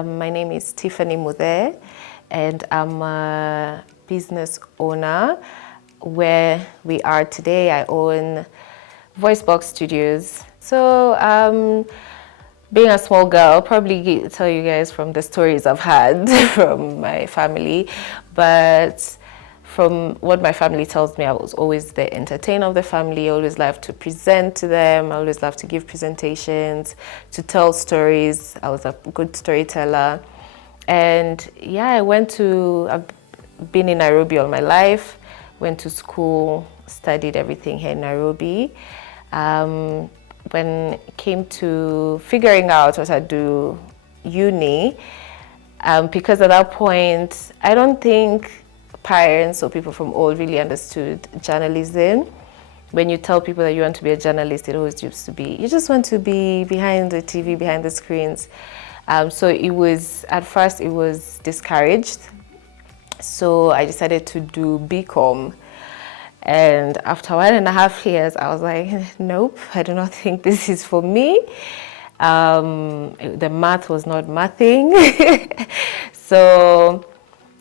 My name is Tiffany Muthee, and I'm a business owner. Where we are today, I own VoiceBox Studios. So, being a small girl, probably tell you guys from the stories I've had from my family, but from what my family tells me, I was always the entertainer of the family. I always loved to present to them. I always loved to give presentations, to tell stories. I was a good storyteller. And yeah, I've been in Nairobi all my life, went to school, studied everything here in Nairobi. When it came to figuring out what I'd do uni, because at that point, I don't think parents or people from all really understood journalism. When you tell people that you want to be a journalist, it always used to be, you just want to be behind the TV, behind the screens. So at first it was discouraged. So I decided to do BCom. And after 1.5 years, I was like, nope, I do not think this is for me. The math was not mathing. So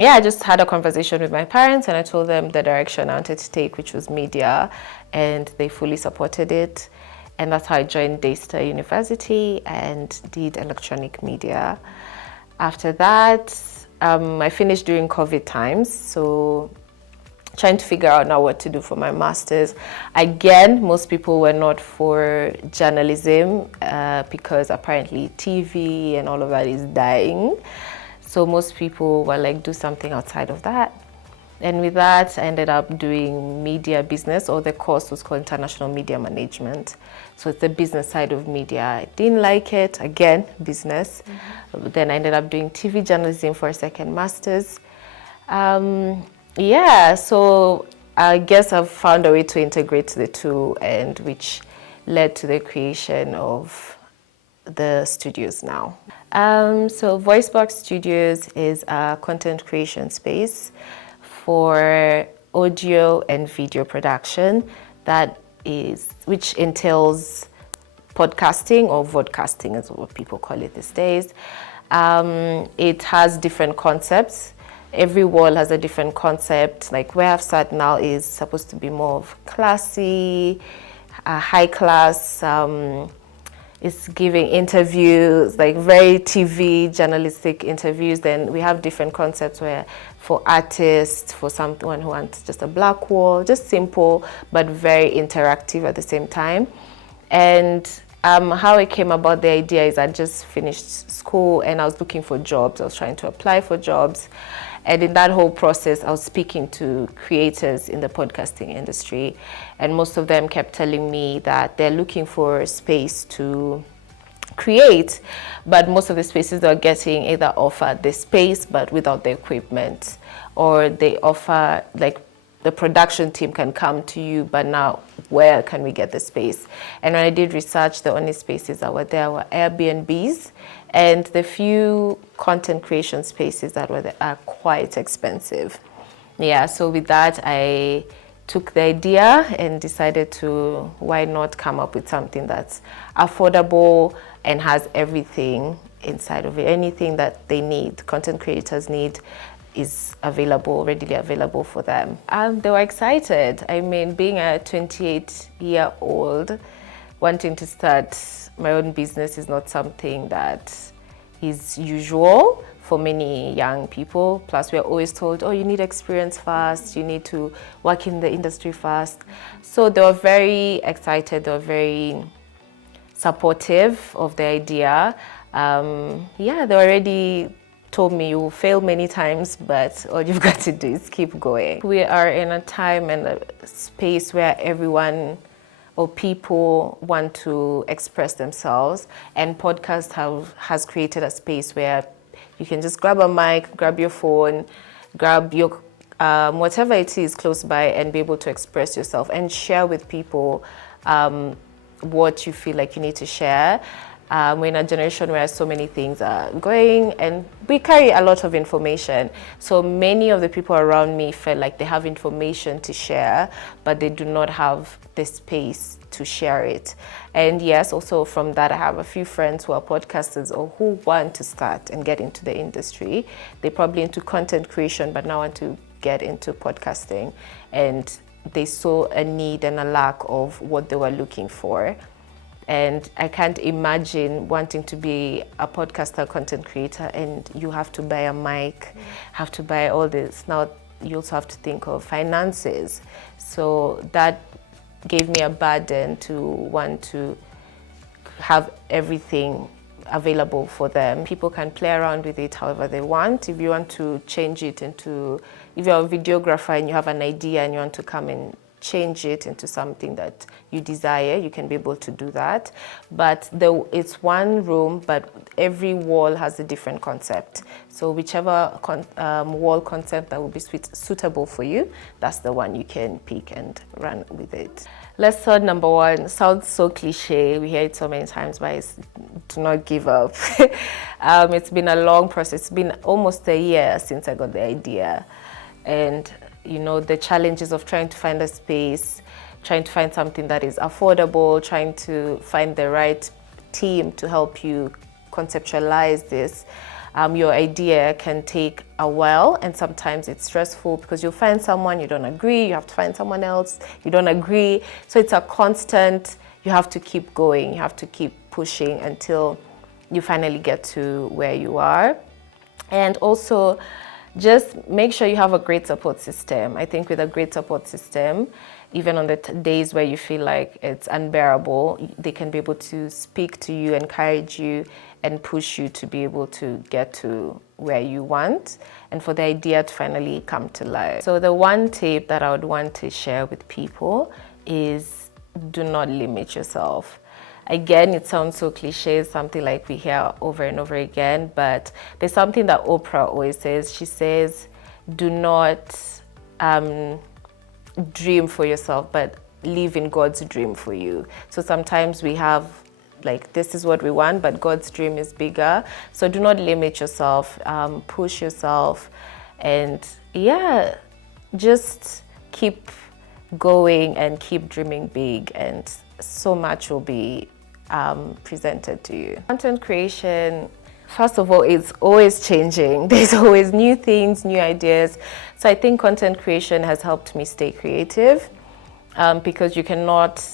yeah, I just had a conversation with my parents and I told them the direction I wanted to take, which was media, and they fully supported it. And that's how I joined Daystar University and did electronic media. After that, I finished during COVID times, so trying to figure out now what to do for my master's. Again, most people were not for journalism because apparently TV and all of that is dying. So most people were like, do something outside of that. And with that, I ended up doing media business, or the course was called International Media Management. So it's the business side of media. I didn't like it, again, business. Mm-hmm. Then I ended up doing TV journalism for a second master's. So I guess I've found a way to integrate the two, and which led to the creation of the studios now. So VoiceBox Studios is a content creation space for audio and video production which entails podcasting, or vodcasting is what people call it these days. It has different concepts. Every wall has a different concept. Like where I've sat now is supposed to be more of classy, high class. It's giving interviews, like very TV journalistic interviews. Then we have different concepts where for artists, for someone who wants just a black wall, just simple, but very interactive at the same time. And how it came about, the idea is I just finished school and I was looking for jobs. I was trying to apply for jobs. And in that whole process, I was speaking to creators in the podcasting industry. And most of them kept telling me that they're looking for space to create, but most of the spaces they're getting either offer the space but without the equipment, or they offer like the production team can come to you, but now where can we get the space? And when I did research, the only spaces that were there were Airbnbs, and the few content creation spaces that were there are quite expensive. Yeah, so with that, I took the idea and decided to, why not come up with something that's affordable and has everything inside of it. Anything that they need, content creators need, is readily available for them. They were excited. I mean, being a 28-year-old, wanting to start my own business is not something that is usual for many young people. Plus, we're always told, oh, you need experience first, you need to work in the industry first. So they were very excited, they were very supportive of the idea. They already told me, you will fail many times, but all you've got to do is keep going. We are in a time and a space where everyone or people want to express themselves, and podcast has created a space where you can just grab a mic, grab your phone, grab your whatever it is close by, and be able to express yourself and share with people what you feel like you need to share. We're in a generation where so many things are going, and we carry a lot of information. So many of the people around me feel like they have information to share, but they do not have the space to share it. And yes, also from that, I have a few friends who are podcasters or who want to start and get into the industry. They're probably into content creation, but now want to get into podcasting. And they saw a need and a lack of what they were looking for. And I can't imagine wanting to be a podcaster, content creator, and you have to buy a mic, have to buy all this. Now you also have to think of finances. So that gave me a burden to want to have everything available for them. People can play around with it however they want. If you want to change it into, if you're a videographer and you have an idea and you want to come and change it into something that you desire, you can be able to do that. But it's one room, but every wall has a different concept. So whichever wall concept that will be suitable for you, that's the one you can pick and run with it. Lesson number one sounds so cliche. We hear it so many times, but it's do not give up. It's been a long process. It's been almost a year since I got the idea. And you know, the challenges of trying to find a space, trying to find something that is affordable, trying to find the right team to help you conceptualize this. Your idea can take a while, and sometimes it's stressful because you'll find someone, you don't agree, you have to find someone else, you don't agree. So it's a constant, you have to keep going, you have to keep pushing until you finally get to where you are. And also, just make sure you have a great support system. I think with a great support system, even on the days where you feel like it's unbearable, they can be able to speak to you, encourage you, and push you to be able to get to where you want and for the idea to finally come to life. So the one tip that I would want to share with people is do not limit yourself. Again, it sounds so cliche, something like we hear over and over again, but there's something that Oprah always says. She says, do not dream for yourself, but live in God's dream for you. So sometimes we have, like, this is what we want, but God's dream is bigger. So do not limit yourself, push yourself, and yeah, just keep going and keep dreaming big, and so much will be presented to you. Content creation, first of all, it's always changing. There's always new things, new ideas. So I think content creation has helped me stay creative because you cannot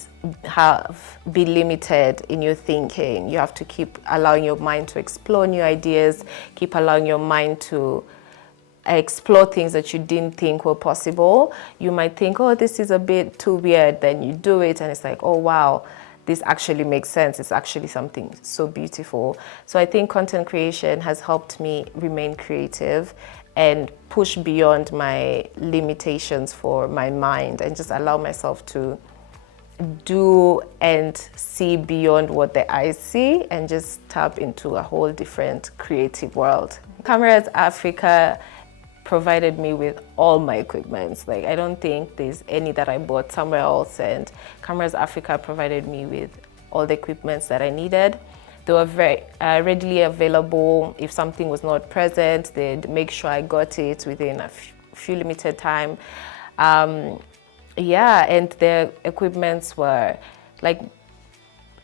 be limited in your thinking. You have to keep allowing your mind to explore new ideas, keep allowing your mind to explore things that you didn't think were possible. You might think, oh, this is a bit too weird. Then you do it and it's like, oh, wow, this actually makes sense. It's actually something so beautiful. So I think content creation has helped me remain creative and push beyond my limitations for my mind and just allow myself to do and see beyond what the eyes see and just tap into a whole different creative world. Cameras Africa provided me with all my equipment. Like, I don't think there's any that I bought somewhere else, and Cameras Africa provided me with all the equipment that I needed. They were very readily available. If something was not present, they'd make sure I got it within a few limited time. Yeah, and the equipments were like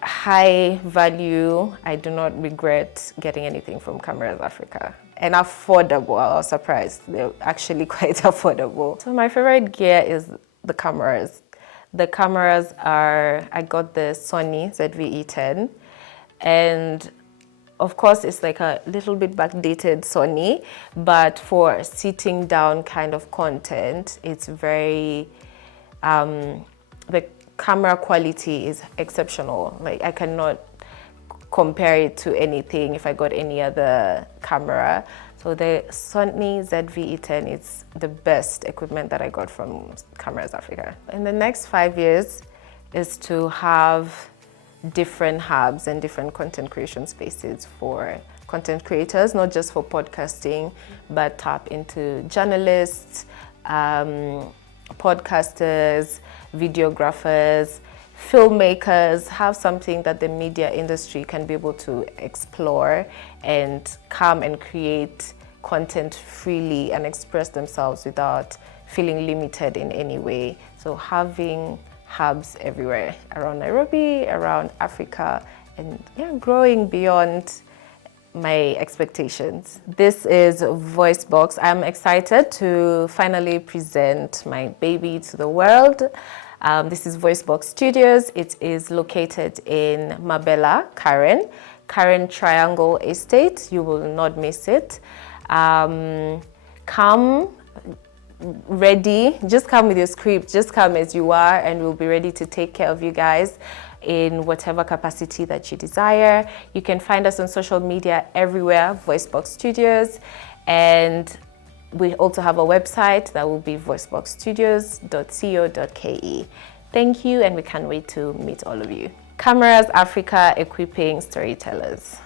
high value. I do not regret getting anything from Cameras Africa. And affordable. I was surprised. They're actually quite affordable. So my favorite gear is the cameras. The cameras are, I got the Sony ZV-E10. And of course, it's like a little bit backdated Sony, but for sitting down kind of content, it's very, the camera quality is exceptional. Like, I cannot compare it to anything if I got any other camera. So the Sony ZV-E10 is the best equipment that I got from Cameras Africa. In the next 5 years is to have different hubs and different content creation spaces for content creators, not just for podcasting, but tap into journalists, podcasters, videographers, filmmakers have something that the media industry can be able to explore and come and create content freely and express themselves without feeling limited in any way. So having hubs everywhere around Nairobi, around Africa, and growing beyond my expectations. This is VoiceBox. I'm excited to finally present my baby to the world. This is VoiceBox Studios. It is located in Mabella, Karen Triangle Estate. You will not miss it. Come ready, just come with your script, just come as you are, and we'll be ready to take care of you guys in whatever capacity that you desire. You can find us on social media everywhere, VoiceBox Studios, and we also have a website that will be voiceboxstudios.co.ke. Thank you, and we can't wait to meet all of you. Cameras Africa, equipping storytellers.